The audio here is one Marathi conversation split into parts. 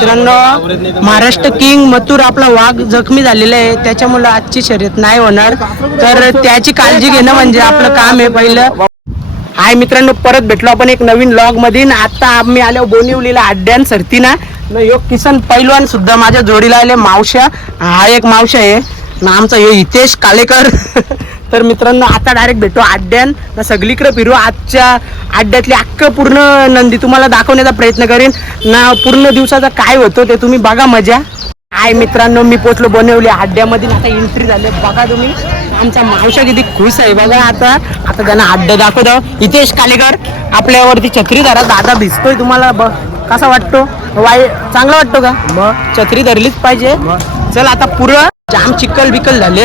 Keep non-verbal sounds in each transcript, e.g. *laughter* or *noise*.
मित्रांनो महाराष्ट्र किंग मथुर आपला वाघ जखमी झालेला आहे. त्याच्यामुळे आजची शर्यत नाही होणार. तर त्याची काळजी घेणं म्हणजे आपलं काम आहे पहिलं. हाय मित्रांनो परत भेटलो आपण एक नवीन लॉगमध्ये आता आम्ही आलो बोनिवलीला अड्ड्यान सरतीना. न यो किसन पैलवान सुद्धा माझ्या जोडीला आले मावशा हा एक मावशा आहे. ना आमचा हे हितेश कालेकर. *laughs* तर मित्रांनो आता डायरेक्ट भेटू अड्ड्यान ना सगळीकडे फिरू. आजच्या अड्ड्यातली अख्खं पूर्ण नंदी तुम्हाला दाखवण्याचा प्रयत्न करेन. ना पूर्ण दिवसाचा काय होतो ते तुम्ही बघा मजा. हाय मित्रांनो मी पोचलो बनवली अड्ड्यामध्ये आता एंट्री झाली बघा तुम्ही. आमचा मावशा किती खुश आहे. बघा आता. आता त्यांना अड्डा दाखवतो. हितेश कालेकर आपल्यावरती छत्री धरा. दादा भिजतोय तुम्हाला. ब कसा वाटतो? वाय चांगला वाटतो का? मग छत्री धरलीच पाहिजे. चल आता पुरं. जाम चिक्कल बिकल झाले.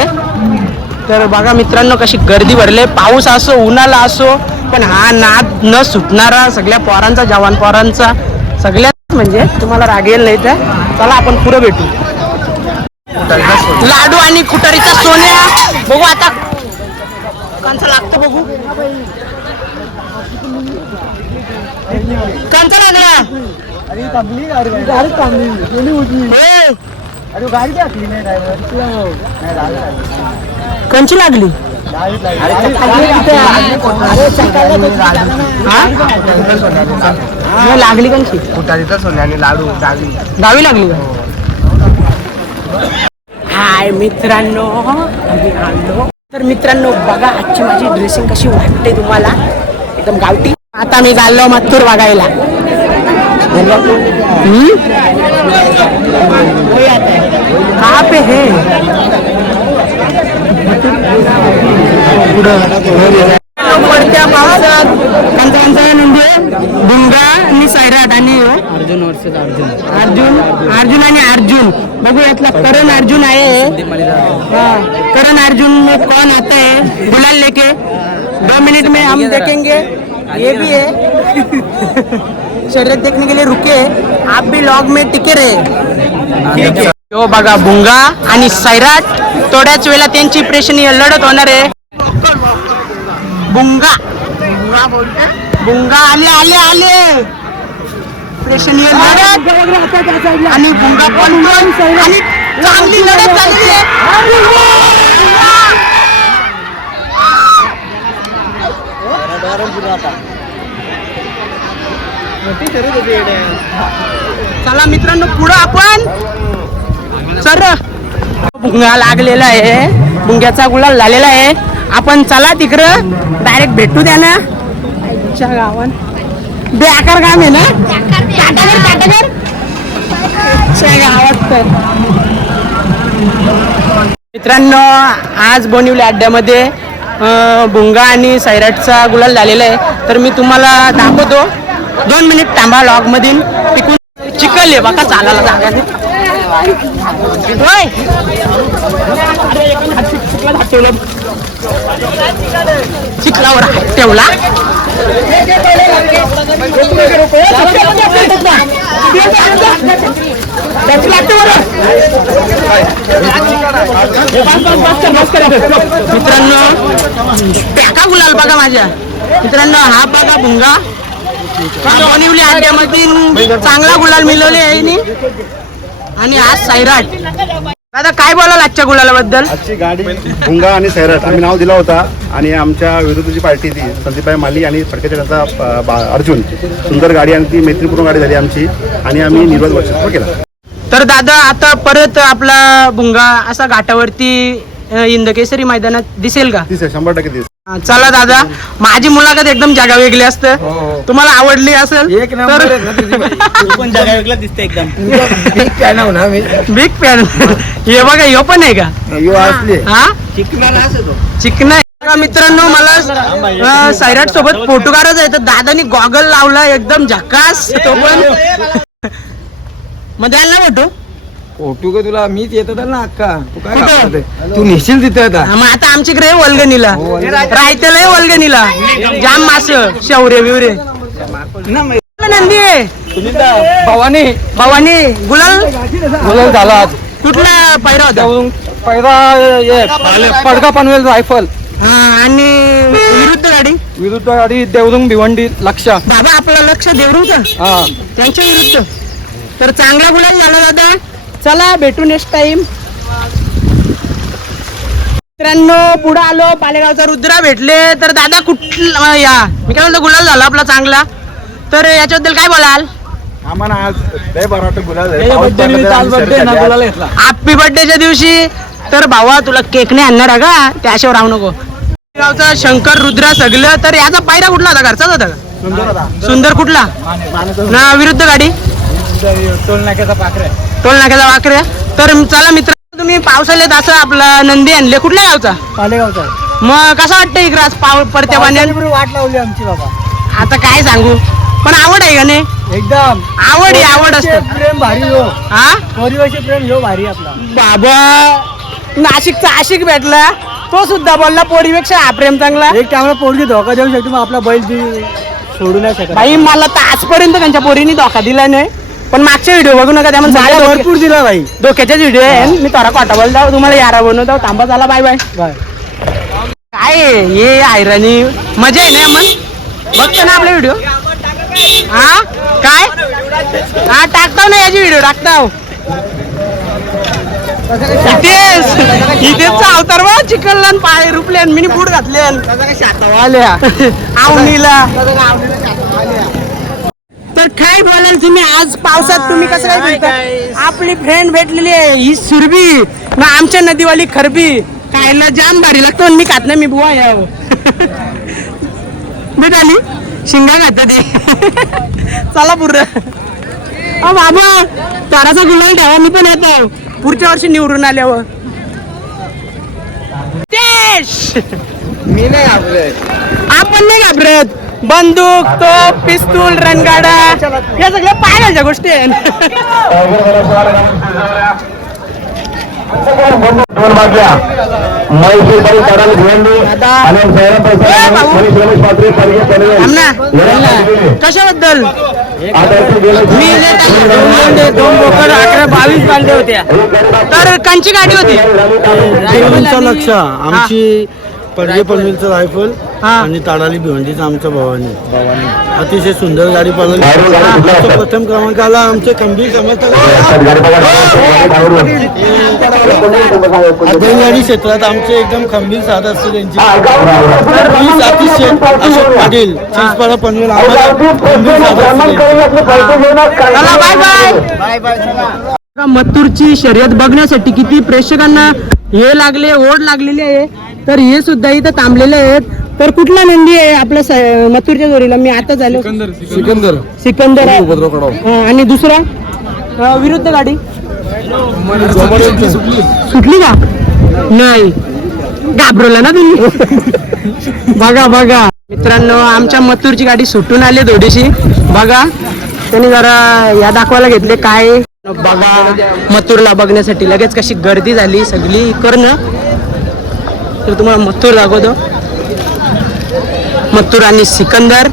तर बघा मित्रांनो कशी गर्दी भरले पाऊस असो उन्हाला असो पण हा नाद न सुटणारा सगळ्या पोरांचा जवान पोरांचा. सगळ्याच म्हणजे तुम्हाला रागेल नाही तर चला आपण पुढे भेटू. लाडू आणि कुटारीचा सोन्या. बघू आता कंचा लागतो बघू. कंचा लागला. कंची लागली? हा? लागली कंची कुटारीचा सोन्याने लाडू डाळी गावी लागली हाय मित्रांनो आम्ही आलो. तर मित्रांनो बघा आजची माझी ड्रेसिंग कशी वाटते तुम्हाला? एकदम गावठी. आता मी गालो मथुर बघायला? कहाँ पे है. पडत्या पावसात कंचा कंचा म्हणजे डुंगा आणि सैराट आणि अर्जुन वर्षाचा अर्जुन. अर्जुन अर्जुन आणि अर्जुन. बघू यातला करण अर्जुन आहे. हाँ, करण अर्जुन में कौन आता है गुलाल लेके दो मिनट में हम देखेंगे. ये भी है. *laughs* शर्यत देखने के लिए रुके आप भी लॉग में टिके रहे. हो. बघा भुंगा आणि सैराट थोड्याच वेळा त्यांची प्रेक्षणीय लढत होणार आहे. बुंगा. बुंगा आले आले आले. प्रेक्षणीय लढत आणि भुंगा पण आणि चांगली लढत आहे. चला मित्रांनो पुढं आपण सर भुंगा लागलेला आहे. भुंग्याचा गुलाल झालेला आहे. आपण चला तिकडं. डायरेक्ट भेटू द्या ना. आईच्या गावात. बेकार काम आहे ना? काटागर काटागर गावात तर. मित्रांनो आज बोनिवली अड्ड्यामध्ये भुंगा आणि सैराटचा गुलाल झालेला आहे. तर मी तुम्हाला दाखवतो. दोन मिनिट थांबा लॉग मधील टिकून चिकल आहे बघा चालायला जागा चिखलावर हात ठेवला. त्याची मित्रांनो पॅका गुलाल बघा माझ्या. मित्रांनो हा बघा भुंगा. बनवली अंड्यामध्ये चांगला गुलाल मिळवले आहे आणि आज सैराट दादा काय बोलाल आजच्या गुलालाबद्दल? आजची गाडी भुंगा आणि सैराट आम्ही नाव दिला होता आणि आमच्या विरुद्धची पार्टी ती संदीपभाई माली आणि फडकेच्या त्यांचा अर्जुन. सुंदर गाडी आणि ती मैत्रीपूर्ण गाडी झाली आमची आणि आम्ही निर्वाध वर्षात्व केला. तर दादा आता परत आपला भुंगा असा घाटावरती इंदकेसरी मैदानात दिसेल का? आहे शंभर टक्के हा, चला दादा. माझी मुलाखत एकदम जागा वेगळी असतं तुम्हाला आवडली असेल एक नंबर पण जागा वेगळा दिसते एकदम. बिग फॅन हे बघा ह्यो पण आहे का? असले. हा. चिकना मित्रांनो मला सैराट सोबत फोटो काढायचा आहे. तर दादानी गॉगल लावला एकदम झकास तो पण. मध्ये आला ना फोटो फोटो का तुला? मीच येत होता ना अक्का. तू काय कुठं? तू? नेशील तिथे आता हा, मग आता आमच्याकडे आहे वल्गनीला राहतेला आहे वल्गनीला जाम मास शौर्य बिवरे. नंदी. भवानी. भवानी गुलाल? बोलायला झाला कुठला पैरा होता? पहिला पडका पनवेल रायफल. हा आणि विरुद्ध गाडी? विरुद्ध गाडी देवरुंग भिवंडी लक्षा. बाबा आपला लक्ष देवरू होता हा. त्यांच्या विरुद्ध. तर चांगला गुलाल झाला दादा. चला भेटू नेक्स्ट टाइम मित्रांनो पुढे आलो. पालेगावचा रुद्रा भेटले. तर दादा कुठला या. मी काय म्हणतो गुलाल झाला आपला चांगला. तर याच्याबद्दल काय बोलाल? आम्हाला आज लय बरं वाटतं गुलाल पाऊस पडला तरी आम्ही हॅपी बर्थडेच्या दिवशी. तर भावा तुला केक नाही आणणार आहे का? त्याशिवाय राहू नको. गावचा शंकर रुद्रा सगळं. तर याचा पायरा कुठला होता? घरचाच होता का? सुंदर होता. सुंदर कुठला? ना विरुद्ध गाडी. टोल नाक्याचा पाखरे. टोल नाक्याचा वाकरे. तर चला मित्र तुम्ही पावसाळ्यात असं आपला नंदी आणले. कुठल्या गावचा? पालेगावचा मग कसं वाटतं इकडं आज पाव परत्या पाण्यात? वाट लावली आमची बाबा. आता काय सांगू? पण आवड आहे का नाही? एकदम. आवड आहे आवड असतं. प्रेम भारी हो. हा परिवारचे प्रेम लो भारी आपला. बाबा नाशिकचा आशिक भेटला. तो सुद्धा बोलला पोरीपेक्षा हा प्रेम चांगला. एक टाइमला पोरगी धोका देऊ शकतो मग आपला बैल बी सोडू नाही शकत. भाई मला तर आजपर्यंत त्यांच्या पोरीने धोका दिला नाही. पण मागचे व्हिडिओ बघू नका त्यामुळे मला सगळे भरपूर दिला भाई धोक्याचेच व्हिडिओ आहे. मी थोडा कोटा बोल जाऊ तुम्हाला यारा बनवतो. थांबा झाला बाय बाय बाय. काय आहे? हे आयराणी मजा आहे ना मन बघतो ना आपले व्हिडिओ हा? काय? हा टाकताव ना याची व्हिडिओ टाकताव. इथेच. इथेच अवतार बा चिकनला पाय रुपले मिनी बूट घातले आल्या आवनीला तर काय बोलाल तुम्ही? आज पावसात तुम्ही कसं काय बोलता आपली फ्रेंड भेटलेली आहे ही सुरभी. ना आमच्या नदीवाली खरबी. खायला जाम भारी लागतो आणि मी खात नाही मी बुवा याव. भेटाली *laughs* शिंगा खात ते *laughs* चला पुर अ बाबा ताराचा गुलाल ठेवा मी पण येतो. पुढच्या वर्षी निवडून आल्यावर. मी नाही आपले आपण नाही घाबरत. बंदूक तोप पिस्तूल रणगाडा. या सगळ्या पायऱ्याच्या गोष्टी आहेत. दोन बाजल्या भिवंडी आणि मनीष रमेश पात्रे कशाबद्दल मी जे दोन अकरा बावीस बांधले होत्या. तर कंची गाडी होती. लक्ष आमची पडगे पनवेलचं रायफल हा. आणि ताडाली भिवंडीचं आमचं भवानी अतिशय सुंदर गाडी आमचं होता? प्रथम क्रमांकाला आमचे खंबीर समर्थक गाडी क्षेत्रात आमचे एकदम खंबीर साथ असते त्यांची शेठ अशोक पाटील चिंचपाडा पनवेल आम्हाला खंबीर साथ असते त्यांची. चला बाय बाय मथुरची शर्यत बघण्यासाठी किती प्रेक्षकांना हे लागले ओढ लागलेली आहे. तर हे सुद्धा इथं थांबलेले आहेत. तर कुठला नंदी आहे आपल्या स- मथुरच्या जोडीला? मी आता झालो. सिकंदर सिकंदर. आहे. आणि दुसरा? विरुद्ध गाडी. सुटली का? नाही. घाबरवलं ना तुम्ही? बघा बघा. मित्रांनो आमच्या मथुरची गाडी सुटून आली थोडीशी बघा. त्यांनी जरा या दाखवायला घेतले. काय बघा मथुरला बघण्यासाठी लगेच कशी गर्दी झाली सगळी करणं तर तुम्हाला मथुर दाखवतो. मथुर आणि सिकंदर.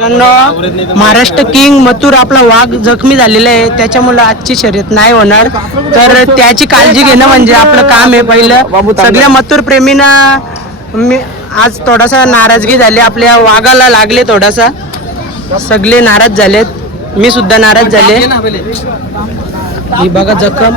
मित्रांनो महाराष्ट्र किंग मथुर आपला वाघ जखमी झालेला आहे. त्याच्यामुळे आजची शर्यत नाही होणार. तर त्याची काळजी घेणं म्हणजे आपलं काम आहे पहिलं. सगळ्या मथुर प्रेमींना मी आज थोडासा नाराजगी झाली. आपल्या वाघाला लागले थोडासा. सगळे नाराज झालेत. मी सुद्धा नाराज झाले. ही बघा जखम.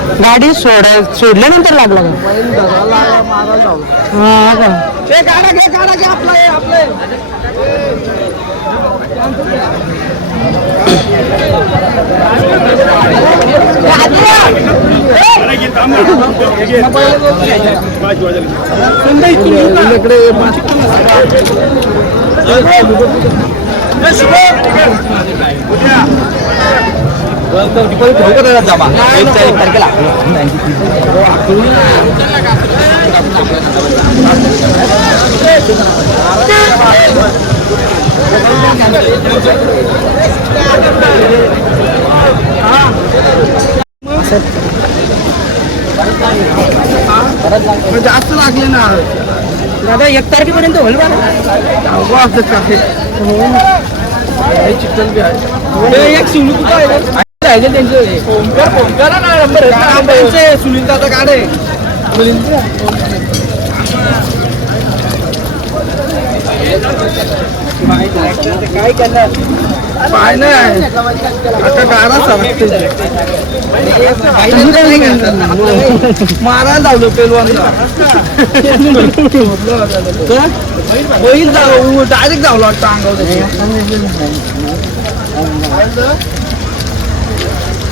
गाडी सोड सोडल्यानंतर लागला का हा का जास्त लागले ना दादा एक तारखेपर्यंत होईल बा चिकन बी आहे. एक सुनील कुठं आहे? रे? ओमकार ओमकार ना नंबर त्यांचे सुनील दादा काढे काय करणार पाय नाही आता गाडा सरकते मारायला लावलं पेलवानला बैल जाऊ डायरेक्ट जावं वाटतं अंगावर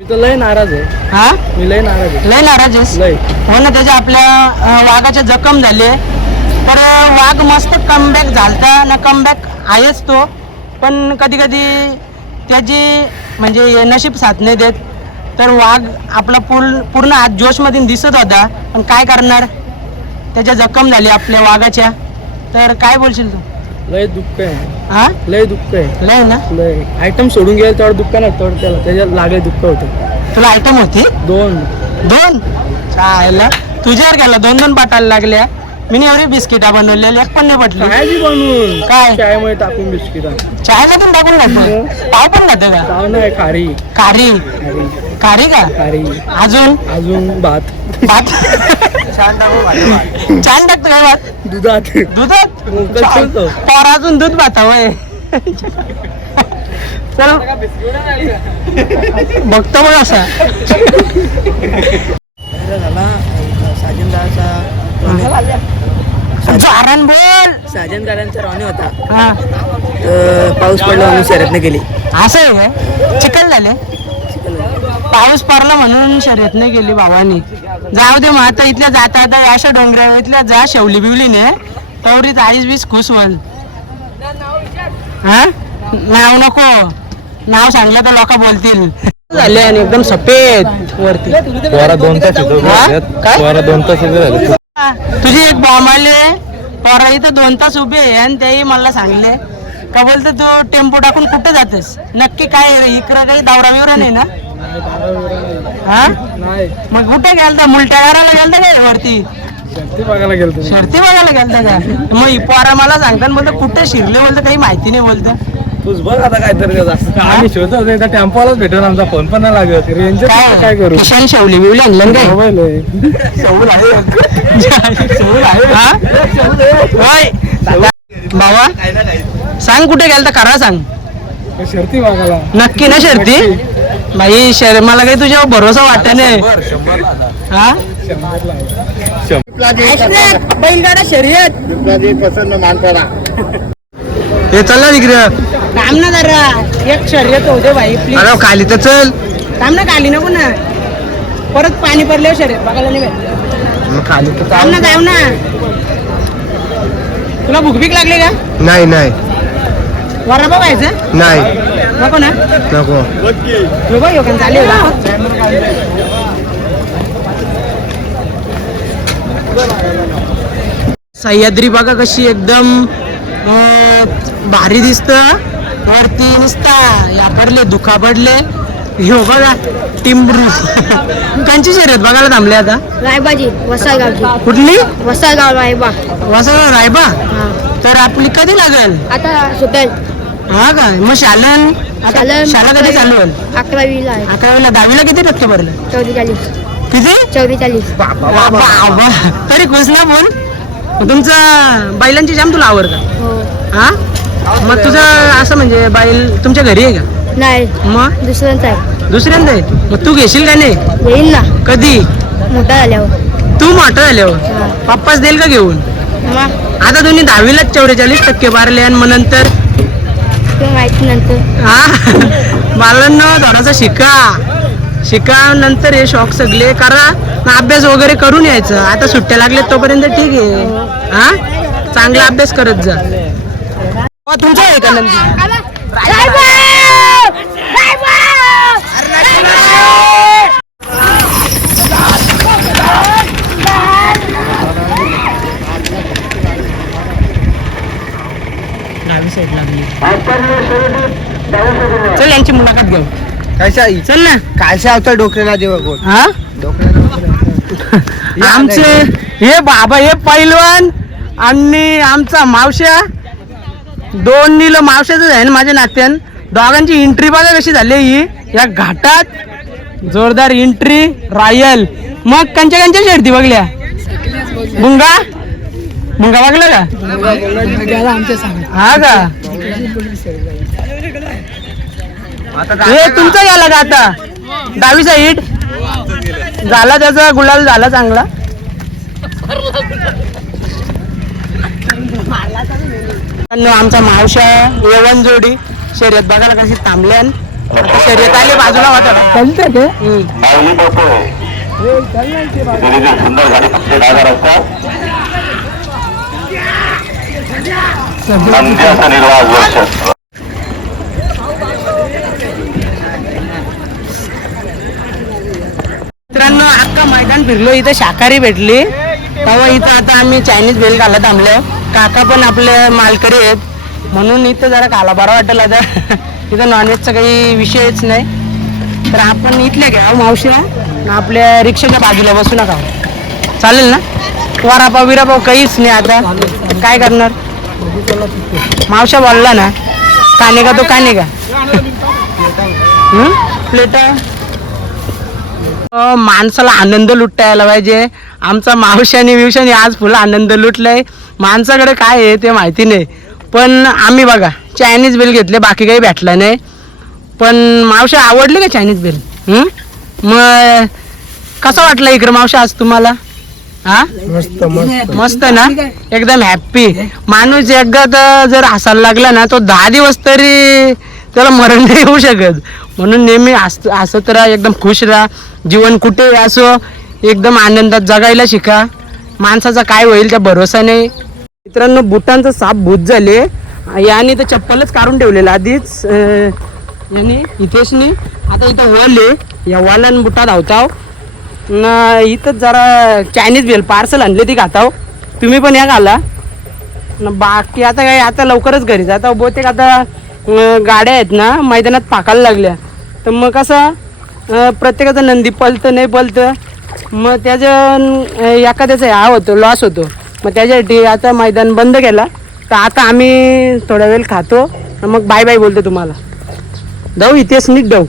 मी तर लय नाराज आहे. हा? मी लय नाराज आहे. लय नाराज आहेस? लय. हो ना त्याच्या आपल्या अं, वाघाच्या जखम झाले. तर अं, वाघ मस्त कमबॅक झालता ना कमबॅक आहेच तो. पण कधी कधी त्याची म्हणजे हे नशीब साथ नाही देत. तर वाघ आपला पूर्ण पूर्ण आज जोशमध्ये दिसत होता. पण काय करणार? त्याच्या जखम झाली आपल्या वाघाच्या. तर काय बोलशील तू? लय दुःख आहे. हा लय दुःख आहे. लय ना? लय. आयटम सोडून गेले तेवढं दुःख नाही तेवढं त्याला त्याच्यात लागले दुःख होतं. तुला आयटम होती? दोन. दोन? चायला. तुझ्यावर गेला दोन दोन पाटायला लागल्या. मी एवढी बिस्किटा बनवलेली एक पण नाही पटली. काय बी बनवून? काय? चायमध्ये टाकून बिस्किट. चायला पण टाकून घातलं पाव पण घातलं का चाव नाही खारी. कारी खारी. कारी का? खारी. अजून? अजून भात. भात? छान टाकतो काय भात? दुधात. दुधात? पर अजून दूध भात हवंय चल. बघतो मग असा. जारण बोल. साजन होता. हा. तर पाऊस पडला म्हणून शर्यत केली असं आहे काय? चिखल झाले पाऊस पडला म्हणून शर्यत नाही गेली भावानी. जाऊ दे मग आता इथल्या जाता आता अशा डोंगरावर इथल्या जा शेवली बिवलीने. तवरीत आईस बीस खुश व्हाल हा? नाव नको. नाव सांगलं तर लोक बोलतील. झाले आणि एकदम सफेद वरती. दोन तास हा? दोन तास झाले हा, तुझी एक बॉम्ब आले. पोरा इथं दोन तास उभे आहे आणि तेही मला सांगले. का बोलते तू टेम्पो टाकून कुठे जातेस? नक्की काय? इकडं काही दावरा बिवरा नाही ना? हा? मग कुठे गेलता? मुलट्या घराला गेलता काय वरती? ते बघायला गेलो शर्ती बघायला गेलता का? मग ही पोरा मला सांगतात बोलतं कुठे शिरले बोलतं काही माहिती नाही बोलतं. तूच बघ आता काय तर आम्ही शोधत होतो टेम्पोलाच भेटून आमचा फोन पण नाही लागत. रेंज काय? काय करू? किशन शेवली बिवली आणलं ना काय? मोबाईल आहे. हा? होय. बाबा सांग कुठे गेलता? खरा सांग. शर्ती बघायला नक्की ना शर्ती? भाई शर मला काही तुझ्यावर भरोसा वाटत नाही. हा? बैलगाडा शर्यत. हे चल ना तिकडे काम ना जरा. एक शर्यत होते भाई प्लीज अरे खाली तर चल. काम ना खाली नको ना. परत पाणी पडल्यावर शर्यत बघायला नाही भेटत. मग खाली तर काम ना जाऊ ना. तुला भूक भीक लागली का? नाही नाही. वरा बघायचं नाही नको ना नको नको येऊ का चालेल सह्याद्री बघा कशी एकदम अं, भारी दिसत वरती नुसता या पडले दुखा पडले. हे बघा टिंबरू. कंची शर्यत बघायला थांबले आता? रायबाजी वसागावची कुठली? वसागाव रायबा. वसा रायबा? हा. तर आपली कधी लागेल? आता सुटेल. हा का? मग शालन आता शालन शाळा कधी चालू होईल? अकरावीला आहे. अकरावीला दहावीला किती टक्के भरलं? चौवेचाळीस. किती? चौवेचाळीस. बाबा तरी खुश ना पण. तुमचं बैलांची जाम तुला आवड का? हो. हा? मग तुझं असं म्हणजे बैल तुमच्या घरी आहे का? नाही. मग? दुसऱ्यांचा आहे. दुसऱ्यांदा आहे? मग तू घेशील का नाही? येईल ना. कधी? मोठा झाल्यावर. तू मोठा झाल्यावर? हा. पप्पाच देईल का घेऊन? मग आता तुम्ही दहावीलाच चौवेचाळीस टक्के मारले आणि मग नंतर माहिती नंतर हा? बालांना थोडासा शिका. शिका नंतर हे शॉक सगळे करा. मग अभ्यास वगैरे करून यायचं. आता सुट्ट्या लागल्यात तोपर्यंत ठीक आहे. हा? चांगला अभ्यास करत जा. तुमचं आहे का नंदी डावी साईड लागली चल यांची मुलाखत घेऊ. कशा चल ना. कायशा होता डोक्याला देवा गोड? हा? आमचे हे बाबा हे पैलवान आणि आमचा मावश्या दोन नील मावश्याच आहे ना माझ्या नात्यान. दोघांची एंट्री बघा कशी झाली ही. या घाटात जोरदार एंट्री रॉयल मग कंच्या कंच्या शर्ती बघल्या. मुंगा मुंगा बघला का? हा का? हे तुमचा गेला का आता? दहावीचा हिट झाला त्याचा गुलाल झाला चांगला. आणि आमचा मावशा येवन जोडी शर्यत बघायला कशी थांबल्यान आता शर्यत आली बाजूला होता बोलतोय दिल्लीची सुंदर मित्रांनो अख्खा मैदान फिरलो इथं शाकाहारी भेटली. तेव्हा इथं आता आम्ही चायनीज बेल घालत थांबलो काका पण आपले मालकरी आहेत. म्हणून इथं जरा खाला बरं वाटेल आता. इथं नॉनव्हेजचा काही विषयच नाही. तर आपण इथल्या घ्या हो, मावशीला आपल्या रिक्षाच्या बाजूला बसू नका. चालेल ना? वरापाव विरापाव काहीच नाही आता. काय करणार? मावशा बोलला ना. काने का तो काने का प्लेटा? माणसाला आनंद लुटता यायला पाहिजे. आमचा मावशाने विवशाने आज फुलं आनंद लुटलाय. माणसाकडे काय आहे ते माहिती नाही. पण आम्ही बघा चायनीज बिल घेतले बाकी काही भेटलं नाही. पण मावशा आवडले का चायनीज बिल मग कसं वाटलं इकडं मावशा आज तुम्हाला? हा? मस्त मस्त. मस्त ना? एकदम हॅप्पी माणूस एकदा तर जर हसायला लागला ना तो दहा दिवस तरी त्याला मरण नाही येऊ शकत. म्हणून नेहमी हस हसत राहा एकदम खुश राहा. जीवन कुठे असो एकदम आनंदात जगायला शिका. माणसाचा काय होईल त्या भरोसा नाही. मित्रांनो बुटांचं साप भूत झाले. याने तर चप्पलच काढून ठेवलेलं आधीच. अं, याने हितेशने. आता इथं वल आहे. या वलन बुटा धावताव. ना इथं जरा चायनीज भेल पार्सल आणले ती खाताव. तुम्ही पण या घाला बाकी आता काय आता लवकरच घरी जाता बहुतेक आता गाड्या आहेत ना मैदानात पाकायला लागल्या. तर मग कसं प्रत्येकाचं नंदी पलतं नाही पलतं. मग त्याचं एखाद्याचा हा होतो लॉस होतो. मग त्याच्यासाठी आता मैदान बंद केला. तर आता आम्ही थोडा वेळ खातो. मग बाय बाय बोलतो तुम्हाला. जाऊ इथेच नीट जाऊ.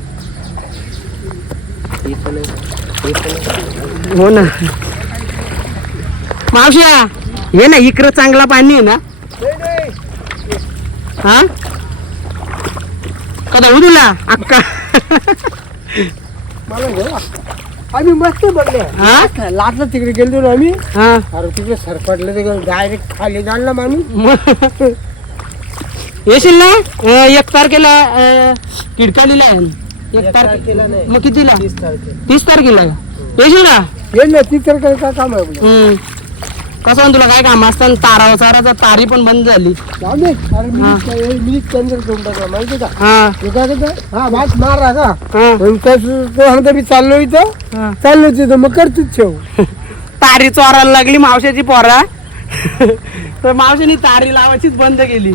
हो ना. मावश्या हे ना इकडं चांगला पाणी आहे ना. हा? कदा उदूला अक्का. आम्ही मस्त बघले. हा? लाटला तिकडे गेलो ना आम्ही. हा. अरे तिकडे सरपटलं ते डायरेक्ट खाली जाणला माणूस. येशील ना? एक तारखेला किडकालीला आहे. एक तारखेला मग कितीला? तीस तारखे. तीस तारखेला का? येशील का? ये ना ती तर काय काम आहे आपलं? हम्म. कसं म्हणतो तुला काय काम असतं? तारा चाराचा तारी पण बंद झाली. जाऊ दे अरे मी मी चंद्र घेऊन टाकला माहिती का? हा. हे काय करतं हा भात मारा का? हा. मग तस- तो म्हणतो मी चाललो इथं. हा. चाललो तिथं मग करतोच ठेव. *laughs* तारी चोरायला लागली मावशाची पोरा. *laughs* तर मावशीने तारी लावायचीच बंद केली.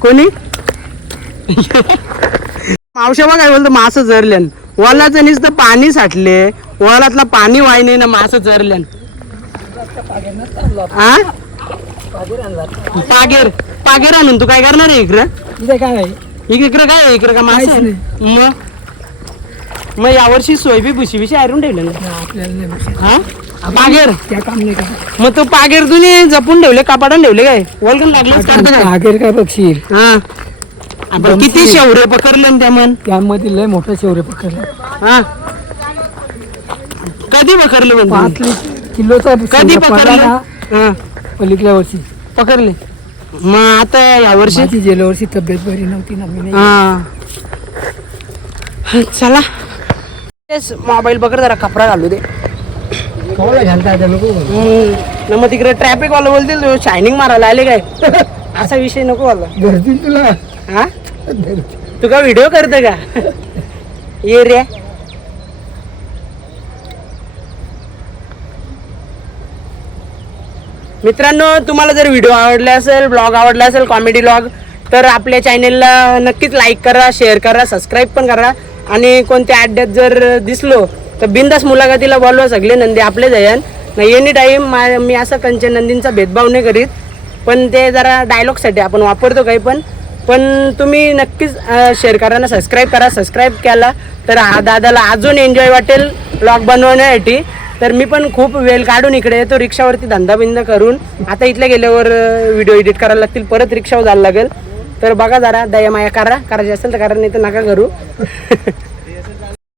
कोणी? मावशा बघ काय बोलतो मास जरल्यान. वलाचं नुसतं पाणी साठले वलातला पाणी वाय नाही ना मास जरल्यान. हा पागेर पागेर आणून तू काय करणार आहे इकडं? इथे काय आहे? इकडे काय आहे? इकडे का मास? मग मग यावर्षी सोयबी भुशी बिशी आरून ठेवलं ना हा? पागेर? त्या काम नाही का मग तो पागेर तुम्ही जपून ठेवले कापाडून ठेवले काय? वलगन लागलं आगेर काय बघशील? हा. आपण किती शेवरे पकडले न त्या मन त्यामध्ये लय मोठा शेवरे पकडला. हा? कधी पकडले पाच म्हणते लिटर किलोचा कधी पडला पकडले? ना हा. पलीकडल्या वर्षी. पकडले. मग आता यावर्षी माझी गेल्या वर्षी तब्येत बरी नव्हती ना मी नाही हा. चला. तेच मोबाईल पकड जरा कपडा घालू दे. कवाला घालता आता लोक हम्म. न मग तिकडे ट्रॅफिक वाला बोलतील शायनिंग मारायला आले काय? *laughs* असा विषय नको वाला. धरतील तुला. हा? तू का व्हिडिओ करते का? ये रे. मित्रांनो तुम्हाला जर व्हिडिओ आवडला असेल ब्लॉग आवडला असेल कॉमेडी ब्लॉग तर आपल्या चॅनेलला नक्कीच लाईक करा शेअर करा सबस्क्राईब पण करा. आणि कोणत्या अड्ड्यात जर दिसलो तर बिंदास मुलाखतीला बोलवा. सगळे नंदी आपले जयन. नाही एनी टाईम मी असं कंचन नंदींचा भेदभाव नाही करीत. पण ते जरा डायलॉगसाठी आपण वापरतो काही पण. पण तुम्ही नक्कीच शेअर करा ना सबस्क्राईब करा. सबस्क्राईब केला तर हा दादाला अजून एन्जॉय वाटेल ब्लॉग बनवण्यासाठी. तर मी पण खूप वेळ काढून इकडे येतो. रिक्षावरती धंदा बिंदा करून. आता इथल्या गेल्यावर व्हिडिओ एडिट करायला लागतील. परत रिक्षावर जायला लागेल. तर बघा जरा दया माया करा. करायची असेल तर करा नाही तर नका करू. *laughs*